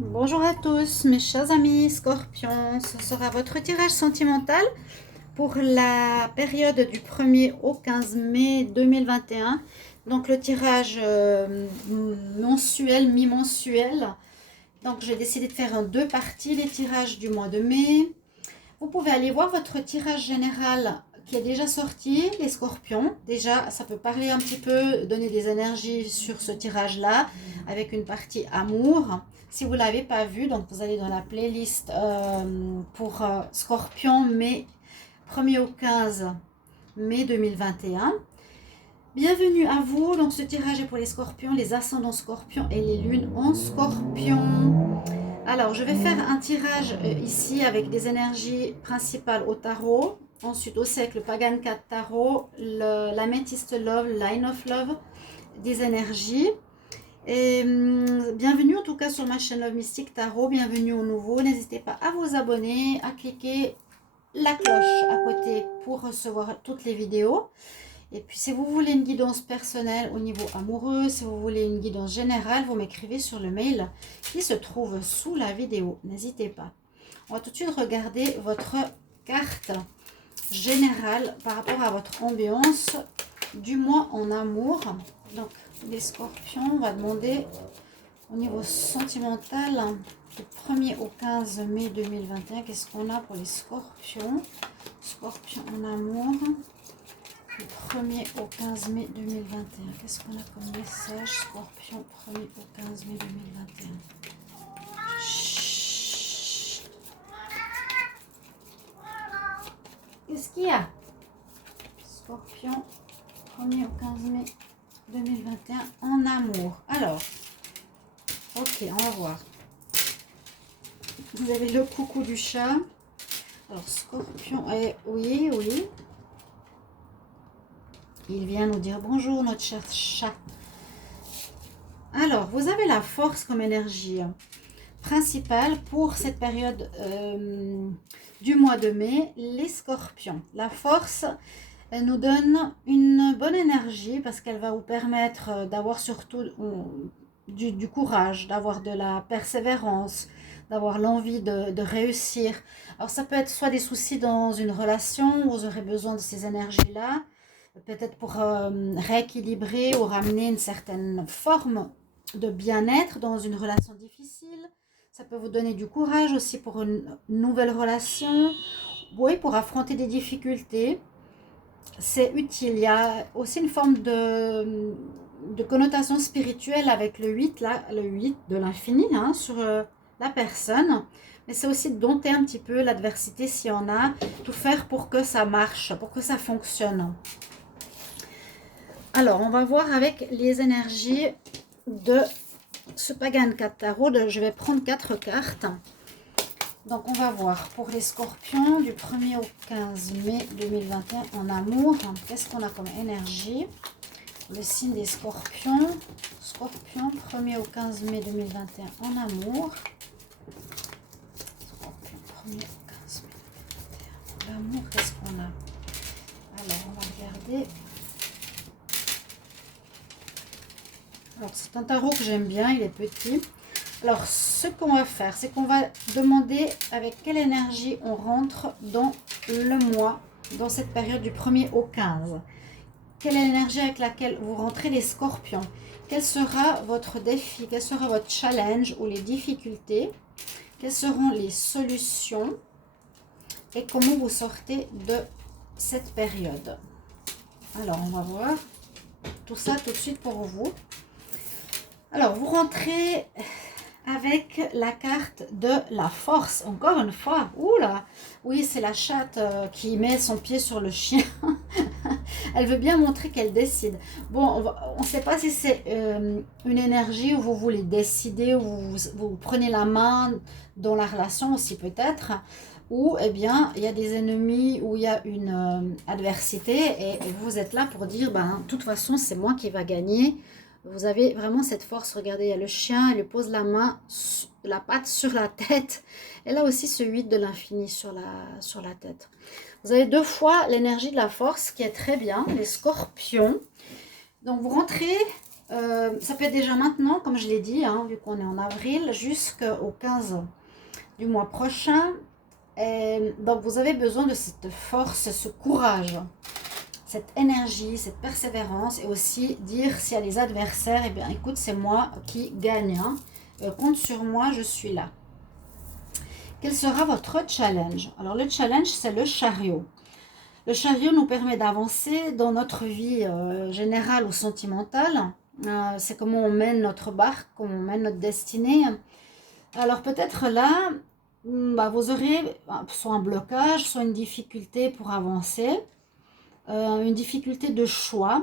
Bonjour à tous mes chers amis Scorpions, ce sera votre tirage sentimental pour la période du 1er au 15 mai 2021. Donc le tirage mensuel, mi-mensuel. Donc j'ai décidé de faire en deux parties les tirages du mois de mai. Vous pouvez aller voir votre tirage général qui est déjà sorti, les scorpions. Déjà, ça peut parler un petit peu, donner des énergies sur ce tirage-là, avec une partie amour. Si vous ne l'avez pas vu, donc vous allez dans la playlist pour scorpion, mai 1er au 15 mai 2021. Bienvenue à vous. Donc ce tirage est pour les scorpions, les ascendants scorpions et les lunes en scorpion. Alors, je vais faire un tirage ici avec des énergies principales au tarot. Ensuite, aussi avec le Pagan 4 Tarot, l'Amethyst Love, Line of Love, des énergies. Et bienvenue en tout cas sur ma chaîne Love Mystique Tarot. Bienvenue au nouveau. N'hésitez pas à vous abonner, à cliquer la cloche à côté pour recevoir toutes les vidéos. Et puis si vous voulez une guidance personnelle au niveau amoureux, si vous voulez une guidance générale, vous m'écrivez sur le mail qui se trouve sous la vidéo. N'hésitez pas. On va tout de suite regarder votre carte générale par rapport à votre ambiance du mois en amour. Donc les scorpions, on va demander au niveau sentimental du 1er au 15 mai 2021. Qu'est-ce qu'on a pour les scorpions? Scorpions en amour. Du 1er au 15 mai 2021. Qu'est-ce qu'on a comme message, Scorpion, 1er au 15 mai 2021? Chut. Qu'est-ce qu'il y a? Scorpion, 1er au 15 mai 2021 en amour. Alors, ok, on va voir. Vous avez le coucou du chat. Alors, Scorpion, oui, oui. Il vient nous dire bonjour, notre cher chat. Alors, vous avez la force comme énergie principale pour cette période du mois de mai, les scorpions. La force, elle nous donne une bonne énergie parce qu'elle va vous permettre d'avoir surtout du courage, d'avoir de la persévérance, d'avoir l'envie de réussir. Alors, ça peut être soit des soucis dans une relation où vous aurez besoin de ces énergies-là, peut-être pour rééquilibrer ou ramener une certaine forme de bien-être dans une relation difficile. Ça peut vous donner du courage aussi pour une nouvelle relation. Oui, pour affronter des difficultés. C'est utile. Il y a aussi une forme de connotation spirituelle avec le 8, là, le 8 de l'infini hein, sur la personne. Mais c'est aussi de dompter un petit peu l'adversité s'il y en a. Tout faire pour que ça marche, pour que ça fonctionne. Alors, on va voir avec les énergies de ce Pagan 4 Tarot. Je vais prendre 4 cartes. Donc, on va voir pour les scorpions du 1er au 15 mai 2021 en amour. Qu'est-ce qu'on a comme énergie? Le signe des scorpions. Scorpion, 1er au 15 mai 2021 en amour. Scorpion, 1er au 15 mai 2021 en amour. Qu'est-ce qu'on a? Alors, on va regarder. Alors, c'est un tarot que j'aime bien, il est petit. Alors, ce qu'on va faire, c'est qu'on va demander avec quelle énergie on rentre dans le mois, dans cette période du 1er au 15. Quelle est l'énergie avec laquelle vous rentrez les scorpions? Quel sera votre défi? Quel sera votre challenge ou les difficultés? Quelles seront les solutions? Et comment vous sortez de cette période? Alors, on va voir tout ça tout de suite pour vous. Alors, vous rentrez avec la carte de la force. Encore une fois. Oula! Oui, c'est la chatte qui met son pied sur le chien. Elle veut bien montrer qu'elle décide. Bon, on ne sait pas si c'est une énergie où vous voulez décider, où vous prenez la main dans la relation aussi peut-être. Ou, eh bien, il y a des ennemis, où il y a une adversité. Et vous êtes là pour dire, ben, de toute façon, c'est moi qui va gagner. Vous avez vraiment cette force. Regardez, il y a le chien, il lui pose la main, la patte sur la tête. Et là aussi, ce 8 de l'infini sur la tête. Vous avez deux fois l'énergie de la force qui est très bien, les scorpions. Donc, vous rentrez Ça peut être déjà maintenant, comme je l'ai dit, hein, vu qu'on est en avril, jusqu'au 15 du mois prochain. Et donc, vous avez besoin de cette force, ce courage, cette énergie, cette persévérance, et aussi dire s'il y a des adversaires, eh bien, écoute, c'est moi qui gagne. Hein. Compte sur moi, je suis là. Quel sera votre challenge? Alors, le challenge, c'est le chariot. Le chariot nous permet d'avancer dans notre vie générale ou sentimentale. C'est comment on mène notre barque, comment on mène notre destinée. Alors peut-être là, vous aurez soit un blocage, soit une difficulté pour avancer, une difficulté de choix.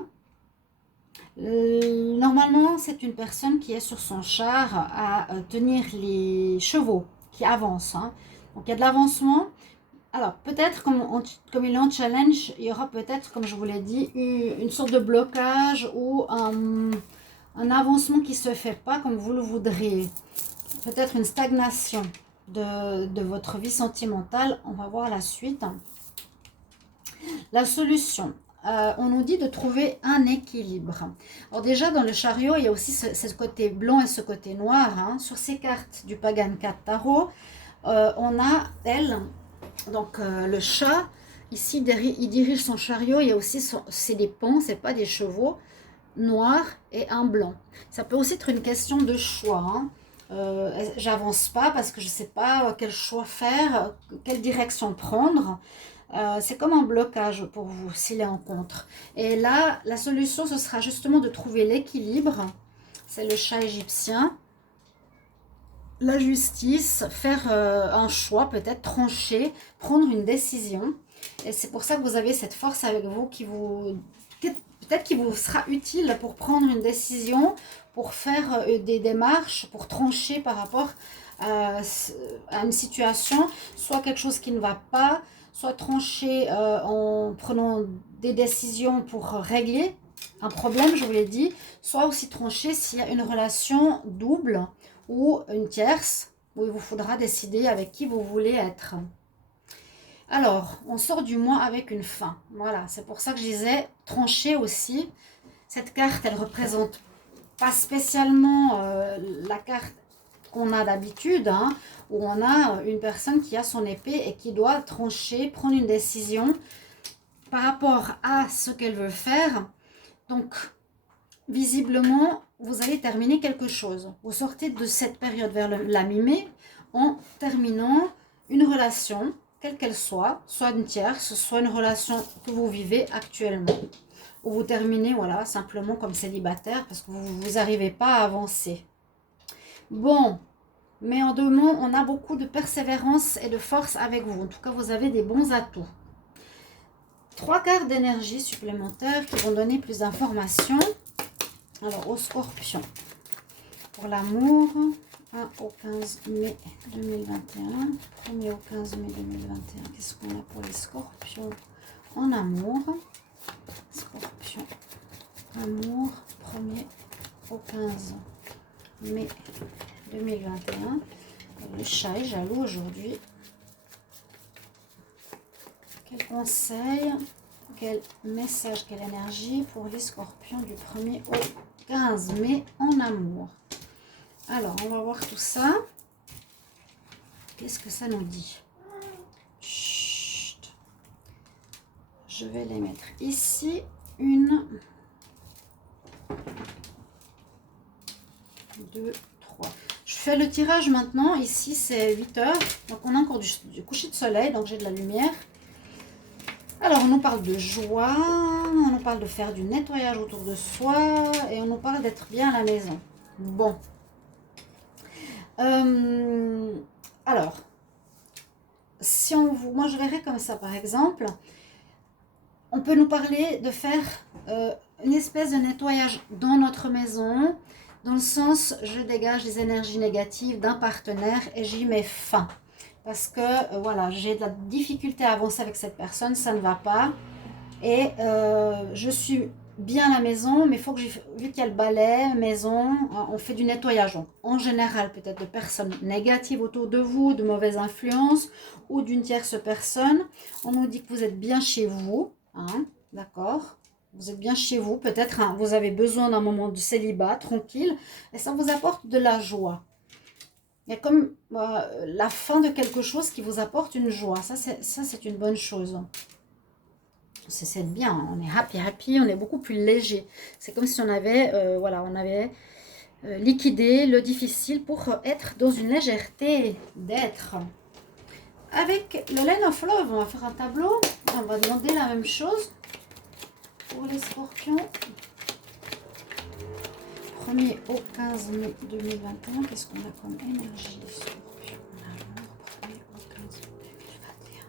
Normalement, c'est une personne qui est sur son char à tenir les chevaux, qui avance. Hein. Donc il y a de l'avancement. Alors, peut-être comme il est en challenge, il y aura peut-être, comme je vous l'ai dit, une sorte de blocage ou un avancement qui ne se fait pas comme vous le voudriez. Peut-être une stagnation de votre vie sentimentale. On va voir la suite. La solution. On nous dit de trouver un équilibre. Alors déjà, dans le chariot, il y a aussi ce côté blanc et ce côté noir. Hein. Sur ces cartes du Pagan 4 Tarot, on a, elle... Donc le chat, ici, il dirige son chariot. Il y a aussi, c'est des pans, c'est pas des chevaux, noirs et un blanc. Ça peut aussi être une question de choix. Hein. J'avance pas parce que je sais pas quel choix faire, quelle direction prendre. C'est comme un blocage pour vous s'il est en contre. Et là, la solution, ce sera justement de trouver l'équilibre. C'est le chat égyptien. La justice, faire un choix, peut-être trancher, prendre une décision. Et c'est pour ça que vous avez cette force avec vous qui vous, peut-être qui vous sera utile pour prendre une décision, pour faire des démarches, pour trancher par rapport à une situation, soit quelque chose qui ne va pas, soit trancher en prenant des décisions pour régler un problème, je vous l'ai dit, soit aussi trancher s'il y a une relation double ou une tierce, où il vous faudra décider avec qui vous voulez être. Alors, on sort du mois avec une fin. Voilà, c'est pour ça que je disais trancher aussi. Cette carte, elle représente pas spécialement la carte qu'on a d'habitude, hein, où on a une personne qui a son épée et qui doit trancher, prendre une décision par rapport à ce qu'elle veut faire. Donc, visiblement, vous allez terminer quelque chose. Vous sortez de cette période vers la mi-mai en terminant une relation, quelle qu'elle soit une tierce, soit une relation que vous vivez actuellement. Ou vous terminez, voilà, simplement comme célibataire parce que vous n'arrivez pas à avancer. Bon, mais en deux mots, on a beaucoup de persévérance et de force avec vous. En tout cas, vous avez des bons atouts. 3 cartes d'énergie supplémentaires qui vont donner plus d'informations. Alors, au Scorpion, pour l'amour, 1 au 15 mai 2021, 1er au 15 mai 2021, qu'est-ce qu'on a pour les Scorpions en amour? Scorpion, amour, 1er au 15 mai 2021. Le chat est jaloux aujourd'hui. Quel conseil, quel message, quelle énergie pour les Scorpions du 1er au 15 mai en amour? Alors, on va voir tout ça. Qu'est-ce que ça nous dit? Chut. Je vais les mettre ici. 1, 2, 3. Je fais le tirage maintenant. Ici, c'est 8 heures. Donc, on a encore du coucher de soleil. Donc, j'ai de la lumière. Alors, on nous parle de joie. On nous parle de faire du nettoyage autour de soi. Et on nous parle d'être bien à la maison. Bon. Alors, si on vous... Moi, je verrais comme ça, par exemple. On peut nous parler de faire une espèce de nettoyage dans notre maison, dans le sens, je dégage les énergies négatives d'un partenaire et j'y mets fin. Parce que, voilà, j'ai de la difficulté à avancer avec cette personne, ça ne va pas. Et je suis bien à la maison, mais il faut que, vu qu'il y a le balai, maison, on fait du nettoyage. Donc, en général, peut-être de personnes négatives autour de vous, de mauvaises influences ou d'une tierce personne. On nous dit que vous êtes bien chez vous. Hein, d'accord, Vous êtes bien chez vous, peut-être hein, vous avez besoin d'un moment de célibat, tranquille, et ça vous apporte de la joie. Il y a comme la fin de quelque chose qui vous apporte une joie. Ça, c'est une bonne chose. C'est bien, hein. On est happy, happy, on est beaucoup plus léger. C'est comme si on avait, voilà, on avait liquidé le difficile pour être dans une légèreté d'être. Avec le Line of Love, on va faire un tableau. On va demander la même chose pour les scorpions. 1er au 15 mai 2021, qu'est-ce qu'on a comme énergie scorpion? Alors, 1er au 15 mai 2021.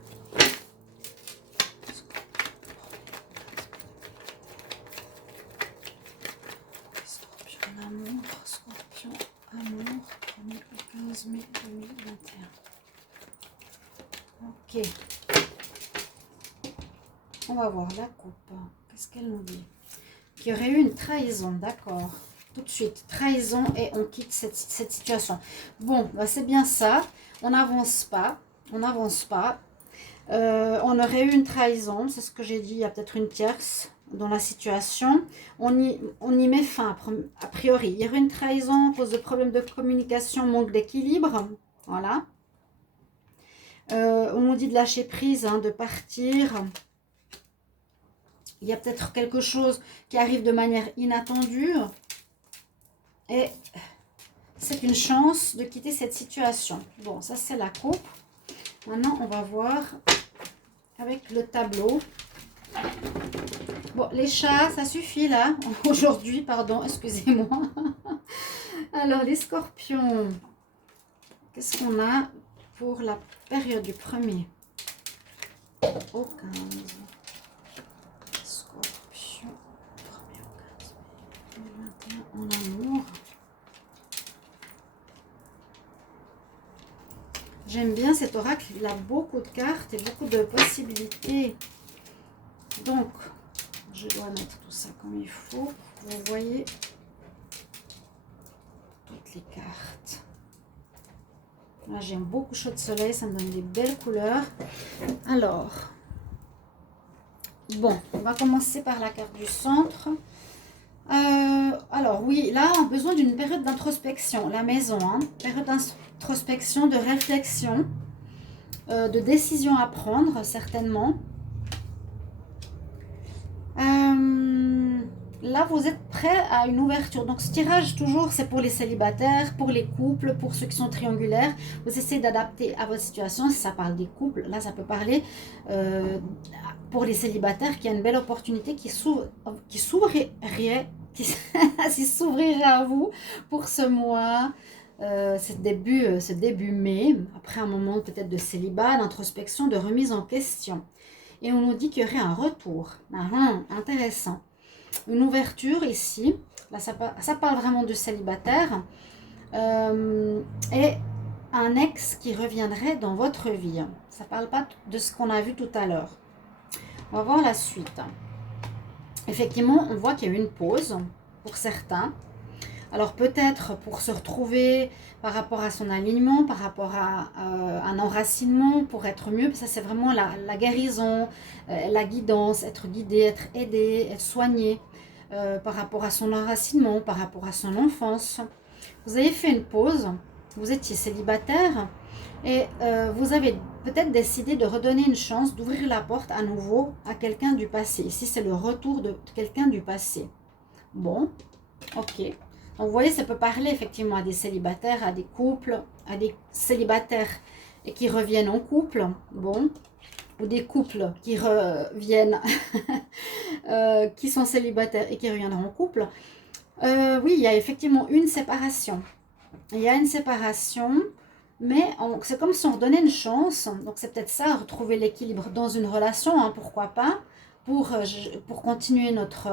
Scorpion amour, scorpion amour, 1er au 15 mai 2021. Ok. On va voir la coupe. Qu'est-ce qu'elle nous dit? Qu'il y aurait eu une trahison, d'accord. Tout de suite, trahison et on quitte cette situation. Bon, bah c'est bien ça. On n'avance pas. On n'avance pas. On aurait eu une trahison, c'est ce que j'ai dit. Il y a peut-être une tierce dans la situation. On y met fin, a priori. Il y aurait une trahison à cause de problèmes de communication, manque d'équilibre. Voilà. On nous dit de lâcher prise, hein, de partir. Il y a peut-être quelque chose qui arrive de manière inattendue. Et c'est une chance de quitter cette situation. Bon, ça c'est la coupe. Maintenant, on va voir avec le tableau. Bon, les chats, ça suffit là. Aujourd'hui, pardon, excusez-moi. Alors, les scorpions. Qu'est-ce qu'on a pour la période du 1er au 15? Scorpion, 1er au 15 mai 2021 en amour. J'aime bien cet oracle, il a beaucoup de cartes et beaucoup de possibilités. Donc, je dois mettre tout ça comme il faut. Vous voyez toutes les cartes. Là, j'aime beaucoup chaud de soleil, ça me donne des belles couleurs. Alors, bon, on va commencer par la carte du centre. Alors oui, là, on a besoin d'une période d'introspection, la maison, hein, période d'introspection, de réflexion, de décision à prendre, certainement. Là, vous êtes prêt à une ouverture. Donc, ce tirage, toujours, c'est pour les célibataires, pour les couples, pour ceux qui sont triangulaires. Vous essayez d'adapter à votre situation. Si ça parle des couples, là, ça peut parler pour les célibataires qui a une belle opportunité qui s'ouvrirait à vous pour ce mois. Ce début mai, après un moment peut-être de célibat, d'introspection, de remise en question. Et on nous dit qu'il y aurait un retour. Intéressant. Une ouverture ici. Là, ça parle vraiment de célibataire. Et un ex qui reviendrait dans votre vie. Ça ne parle pas de ce qu'on a vu tout à l'heure. On va voir la suite. Effectivement, on voit qu'il y a eu une pause pour certains. Alors peut-être pour se retrouver par rapport à son alignement, par rapport à un enracinement, pour être mieux. Ça c'est vraiment la guérison, la guidance, être guidé, être aidé, être soigné par rapport à son enracinement, par rapport à son enfance. Vous avez fait une pause, vous étiez célibataire et vous avez peut-être décidé de redonner une chance, d'ouvrir la porte à nouveau à quelqu'un du passé. Ici c'est le retour de quelqu'un du passé. Bon, ok. Donc, vous voyez, ça peut parler effectivement à des célibataires, à des couples, à des célibataires et qui reviennent en couple, bon, ou des couples qui reviennent, qui sont célibataires et qui reviendront en couple. Oui, il y a effectivement une séparation. Il y a une séparation, mais c'est comme si on redonnait une chance. Donc, c'est peut-être ça, retrouver l'équilibre dans une relation, hein, pourquoi pas, pour continuer notre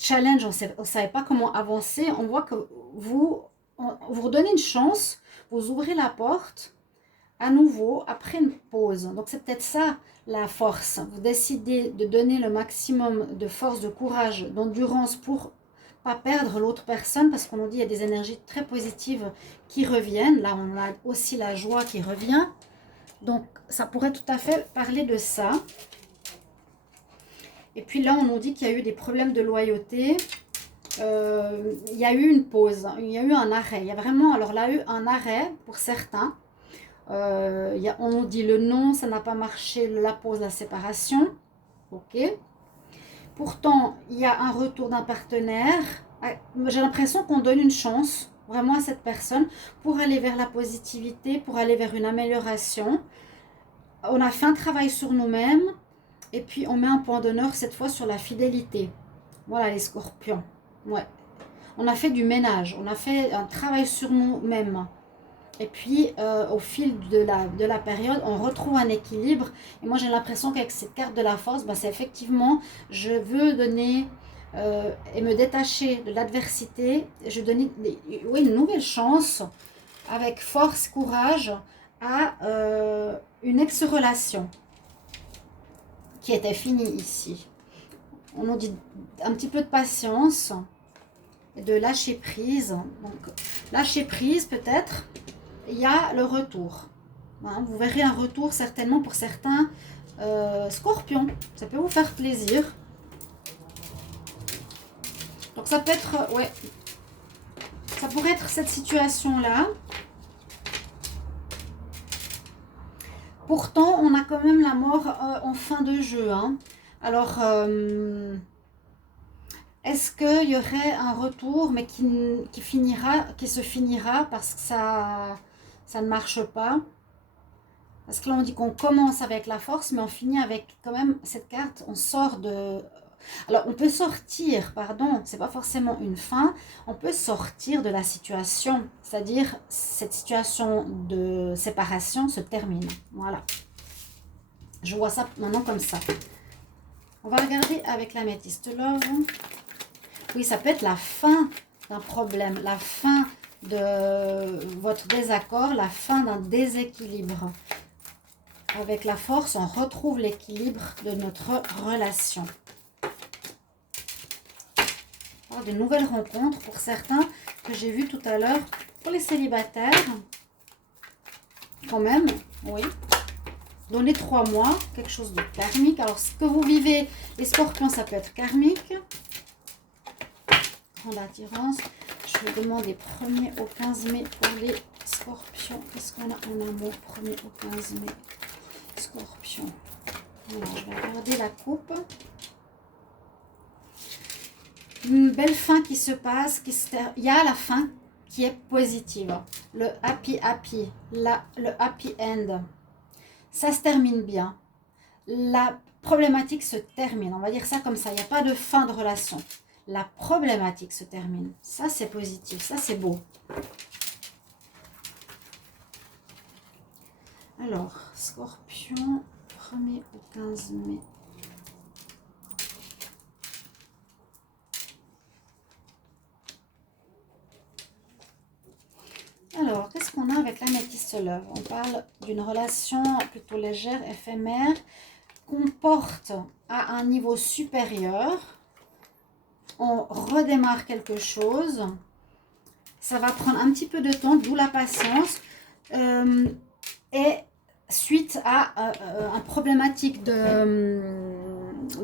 challenge, on ne savait pas comment avancer. On voit que vous redonnez une chance, vous ouvrez la porte à nouveau après une pause. Donc c'est peut-être ça la force. Vous décidez de donner le maximum de force, de courage, d'endurance pour pas perdre l'autre personne, parce qu'on nous dit qu'il y a des énergies très positives qui reviennent. Là on a aussi la joie qui revient. Donc ça pourrait tout à fait parler de ça. Et puis là, on nous dit qu'il y a eu des problèmes de loyauté. Il y a eu une pause, il y a eu un arrêt. Il y a vraiment, alors là, eu un arrêt pour certains. On nous dit le non, ça n'a pas marché, la pause, la séparation. Ok. Pourtant, il y a un retour d'un partenaire. J'ai l'impression qu'on donne une chance vraiment à cette personne pour aller vers la positivité, pour aller vers une amélioration. On a fait un travail sur nous-mêmes et puis on met un point d'honneur cette fois sur la fidélité. Voilà les scorpions. Ouais. On a fait du ménage, on a fait un travail sur nous-mêmes. Et puis, au fil de la période, on retrouve un équilibre. Et moi, j'ai l'impression qu'avec cette carte de la force, bah, c'est effectivement, je veux donner et me détacher de l'adversité. Je donne une nouvelle chance, avec force, courage, à une ex-relation qui était finie ici. On nous dit un petit peu de patience et de lâcher prise. Donc, lâcher prise peut-être. Il y a le retour. Hein, vous verrez un retour certainement pour certains scorpions. Ça peut vous faire plaisir. Donc ça peut être, ouais, ça pourrait être cette situation-là. Pourtant, on a quand même la mort en fin de jeu. Hein. Alors, est-ce qu'il y aurait un retour, mais qui se finira parce que ça ne marche pas? Parce que là, on dit qu'on commence avec la force, mais on finit avec quand même cette carte. On sort de... Alors, on peut sortir, pardon, c'est pas forcément une fin. On peut sortir de la situation. C'est-à-dire, cette situation de séparation se termine. Voilà. Je vois ça maintenant comme ça. On va regarder avec l'améthyste love. Oui, ça peut être la fin d'un problème, la fin de votre désaccord, la fin d'un déséquilibre. Avec la force, on retrouve l'équilibre de notre relation. Alors, de nouvelles rencontres pour certains que j'ai vu tout à l'heure. Pour les célibataires, quand même, oui. Dans les 3 mois, quelque chose de karmique. Alors, ce que vous vivez, les scorpions, ça peut être karmique. Grande attirance. Je vais demander 1er au 15 mai pour les scorpions. Qu'est-ce qu'on a en amour 1er au 15 mai? Scorpion. Alors, je vais regarder la coupe. Une belle fin qui se passe. Il y a la fin qui est positive. Le happy, le happy end. Ça se termine bien. La problématique se termine. On va dire ça comme ça. Il n'y a pas de fin de relation. La problématique se termine. Ça, c'est positif. Ça, c'est beau. Alors, Scorpion, 1er au 15 mai. Alors, qu'est-ce qu'on a avec l'améthyste love? On parle d'une relation plutôt légère, éphémère, qu'on porte à un niveau supérieur. On redémarre quelque chose. Ça va prendre un petit peu de temps, d'où la patience. Et suite à une problématique de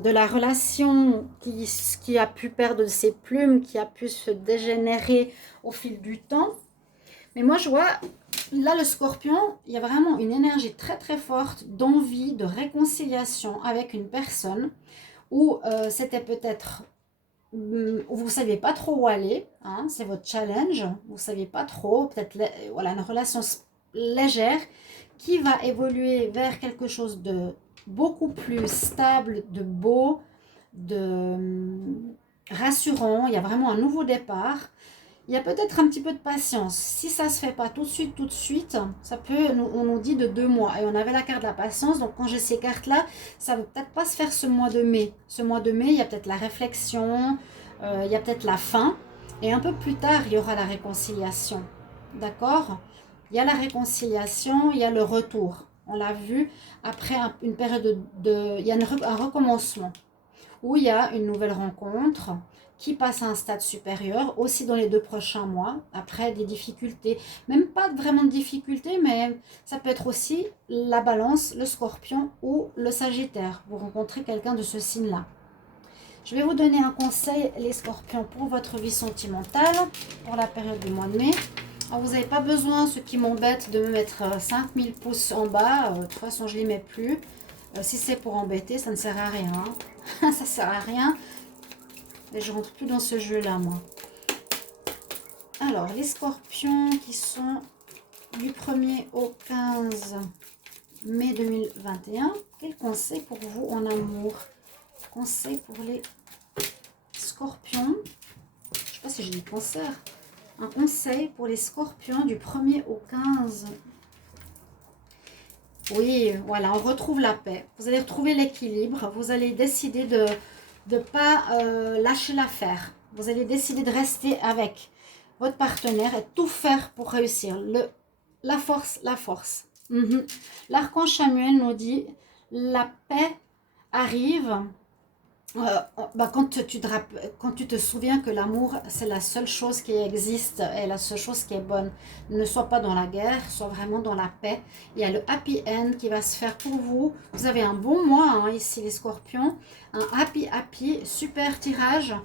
la relation qui a pu perdre ses plumes, qui a pu se dégénérer au fil du temps. Mais moi, je vois, là, le scorpion, il y a vraiment une énergie très, très forte d'envie, de réconciliation avec une personne où c'était peut-être, où vous ne saviez pas trop où aller, hein, c'est votre challenge, vous ne saviez pas trop, peut-être voilà, une relation légère qui va évoluer vers quelque chose de beaucoup plus stable, de beau, de rassurant. Il y a vraiment un nouveau départ. Il y a peut-être un petit peu de patience. Si ça ne se fait pas tout de suite, ça peut, on nous dit de 2 mois. Et on avait la carte de la patience. Donc, quand j'ai ces cartes-là, ça ne va peut-être pas se faire ce mois de mai. Ce mois de mai, il y a peut-être la réflexion, il y a peut-être la fin. Et un peu plus tard, il y aura la réconciliation. D'accord ? Il y a la réconciliation, il y a le retour. On l'a vu après une période il y a un recommencement où il y a une nouvelle rencontre qui passe à un stade supérieur, aussi dans les 2 prochains mois, après des difficultés. Même pas vraiment de difficultés, mais ça peut être aussi la balance, le scorpion ou le sagittaire. Vous rencontrez quelqu'un de ce signe-là. Je vais vous donner un conseil, les scorpions, pour votre vie sentimentale, pour la période du mois de mai. Alors, vous n'avez pas besoin, ce qui m'embête, de me mettre 5000 pouces en bas. De toute façon, je ne les mets plus. Si c'est pour embêter, ça ne sert à rien. Ça ne sert à rien. Et je rentre plus dans ce jeu-là, moi. Alors, les scorpions qui sont du 1er au 15 mai 2021. Quel conseil pour vous en amour? Conseil pour les scorpions. Je ne sais pas si j'ai dit cancer. Un conseil pour les scorpions du 1er au 15. Oui, voilà, on retrouve la paix. Vous allez retrouver l'équilibre. Vous allez décider de ne pas lâcher l'affaire. Vous allez décider de rester avec votre partenaire et tout faire pour réussir. La force, la force. L'archange Samuel nous dit, la paix arrive quand tu te souviens que l'amour, c'est la seule chose qui existe et la seule chose qui est bonne. Ne sois pas dans la guerre, sois vraiment dans la paix. Il y a le happy end qui va se faire pour vous. Vous avez un bon mois, hein, ici les scorpions. Un happy, super tirage.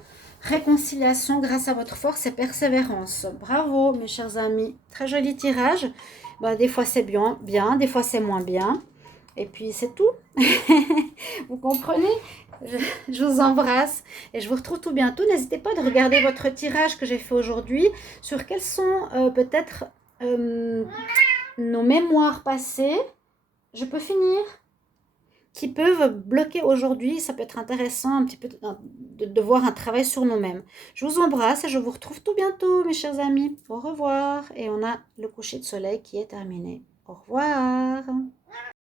Réconciliation grâce à votre force et persévérance. Bravo mes chers amis. Très joli tirage. Des fois c'est bien, des fois c'est moins bien. Et puis c'est tout. Vous comprenez? Je vous embrasse et je vous retrouve tout bientôt. N'hésitez pas de regarder votre tirage que j'ai fait aujourd'hui sur quelles sont peut-être nos mémoires passées. Je peux finir? Qui peuvent bloquer aujourd'hui. Ça peut être intéressant un petit peu de voir un travail sur nous-mêmes. Je vous embrasse et je vous retrouve tout bientôt, mes chers amis. Au revoir. Et on a le coucher de soleil qui est terminé. Au revoir.